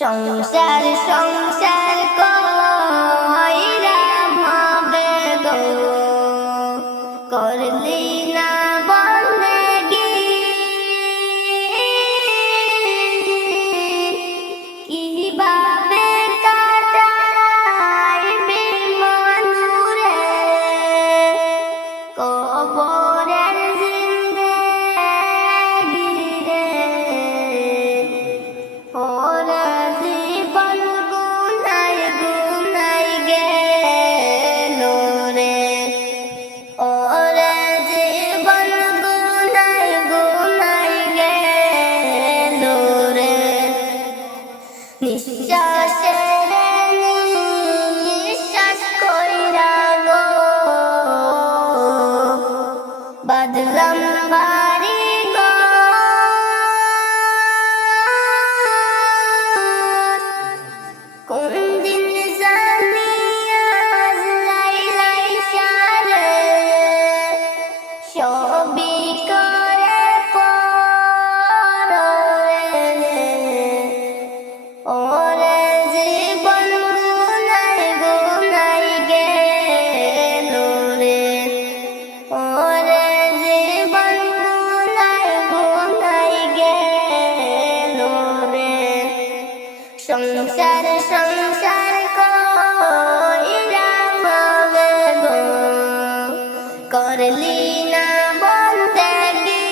সংসার সংসার কইরা ভাবে গো করলি না বন্দেগি কিভাবে কাটাইবি মনুরে কবরের জিন্দেগি রে ওরে জীবন গুনাই গুনাই গেল রে ওরে জীবন গুনাই গুনাই গেল রে নিঃশ্বাসে নিঃশ্বাস কইরা গো বাদলাম বাড়ি গো কোন দিন জানি আজ লাইলাই সারে সবই করে পরে ওরে জীবন গুনাই গুনাই গেল রে ওরে জীবন গুনাই গুনাই গেল রে সংসার সংসার কইরা ভাবে গো করলি না বন্দেগি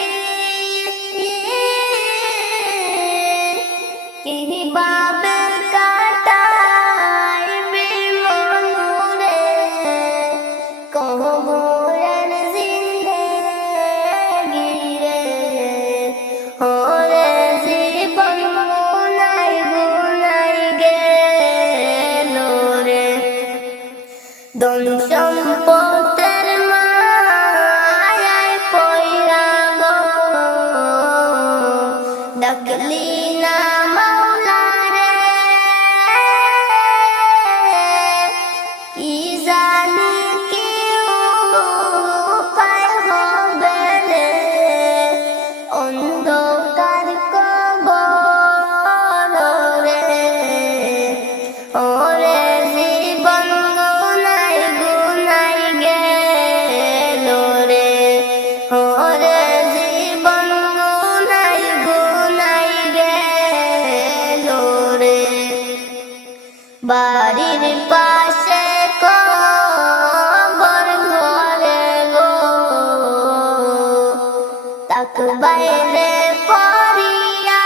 কিভাবে কাটাইবি মনুরে কবরের জিন্দেগি রে ওরে জীবন গুনাই গুনাই গেল রে ধন সম্পদের মায়ায় পইরা গো ডাকলি না মাওলা রে কি জানি কি উপায় হবে রে অন্ধকার কবর রে ওরে জীবন গুনাই গুনাই গেল রে ওরে জীবন গুনাই গুনাই গেল রে বাড়ির পাশে কবর ঘরে গো তাক বাইরে পড়িয়া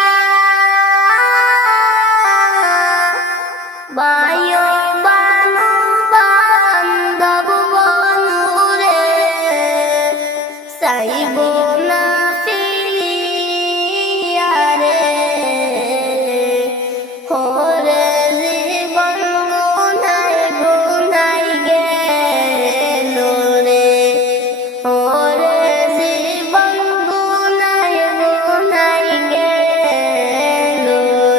বায়ু বানু বান্ধব বনুরে চাইব না ফিরিয়া রে ওরে জীবন গুনাই গুনাই গেল রে ওরে জীবন গুনাই গুনাই গেল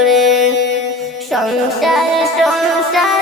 রে সংসার সংসার